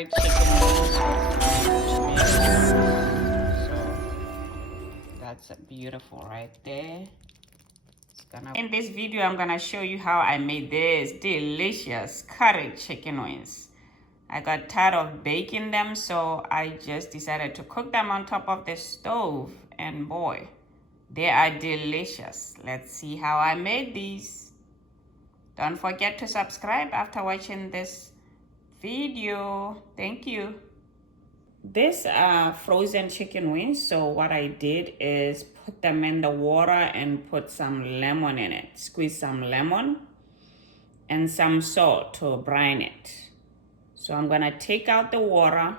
curried chicken wings with tomatoes. So that's beautiful right there. In this video, I'm gonna show you how I made this delicious curried chicken wings. I got tired of baking them, so I just decided to cook them on top of the stove, and boy, they are delicious. Let's see how I made these. Don't forget to subscribe after watching this video. Thank you. These are frozen chicken wings, so what I did is put them in the water and put some lemon in it. Squeeze some lemon and some salt to brine it. So I'm gonna take out the water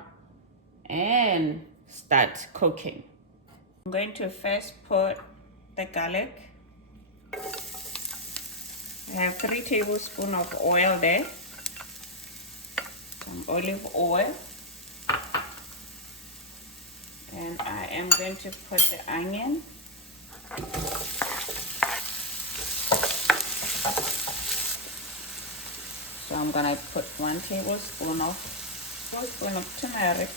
and start cooking. I'm going to first put the garlic. I have 3 tablespoons of oil there. Some olive oil. And I am going to put the onion. So I'm gonna put 1 tablespoon of turmeric.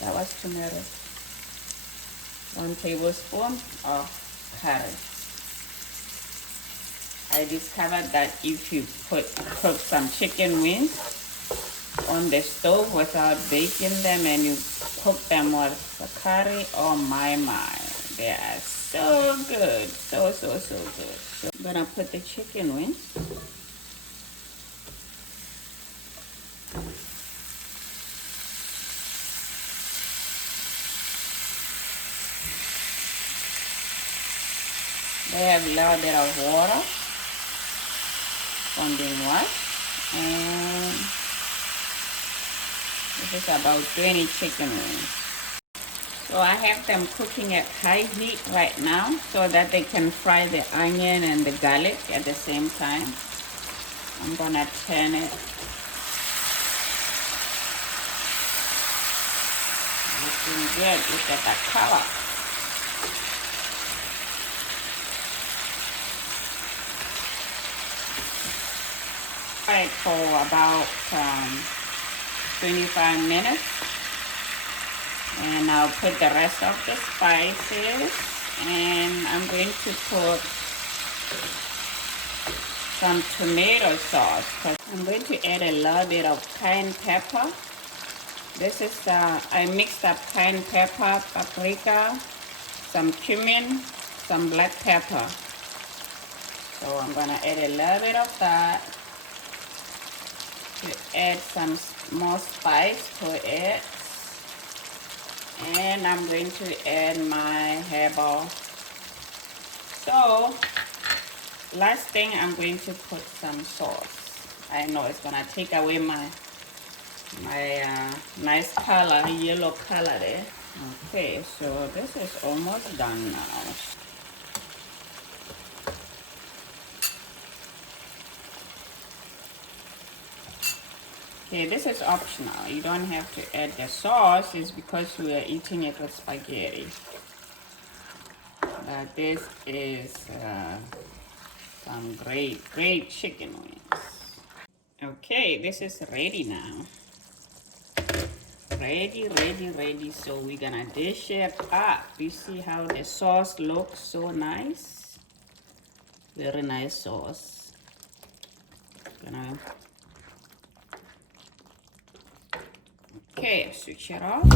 That was turmeric. 1 tablespoon of curry. I discovered that if you cook some chicken wings on the stove without baking them and you cook them with the curry, oh my, they are so good, so good. So I'm gonna put the chicken wings. They have a little bit of water from being washed, and this is about 20 chicken wings. So I have them cooking at high heat right now so that they can fry the onion and the garlic at the same time. I'm gonna turn it. Looking good. Look at that color. Fry it for about 25 minutes. And I'll put the rest of the spices, and I'm going to put some tomato sauce. I'm going to add a little bit of cayenne pepper. This is, I mixed up cayenne pepper, paprika, some cumin, some black pepper. So I'm gonna add a little bit of that to add some more spice to it. And I'm going to add my herbal. So last thing, I'm going to put some sauce. I know it's gonna take away my nice color, yellow color there. Okay, so this is almost done now. Okay, this is optional. You don't have to add the sauce. It's because we are eating it with spaghetti. This is some great chicken wings. Okay, this is ready now. Ready. So we're gonna dish it up. You see how the sauce looks so nice? Very nice sauce. Okay, switch it off.